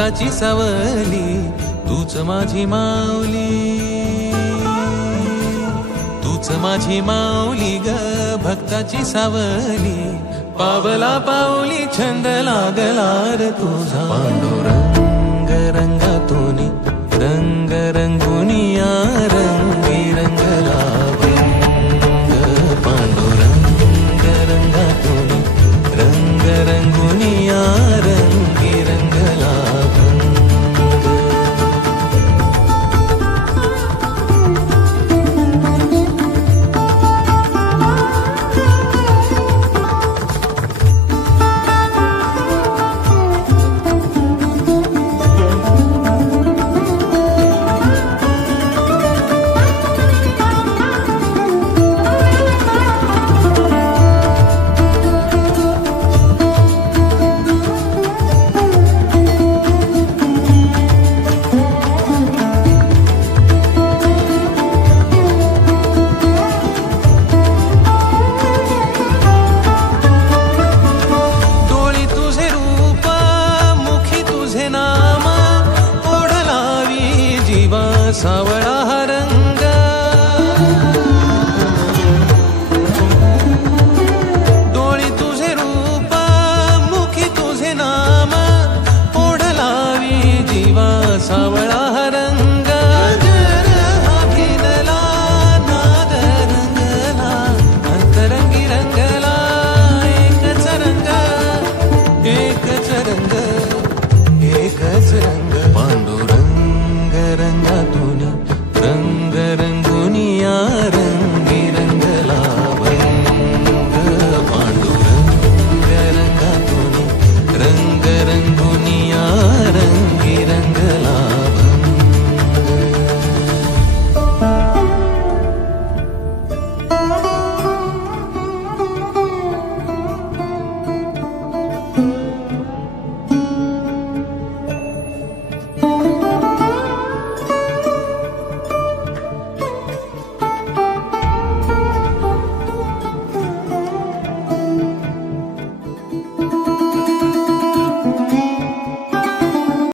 भक्ताची सावली, तूच माझी माऊली, तूच माझी माऊली ग भक्ताची सावली. पावला पाऊली छंद लागला रे तुझा, पांडुरंग रंगातून रंग रंगुनिया रंगी रंगला भंग. पांडुरंग रंगातून रंग रंगुनिया रंगी रंगला भंग. सावळा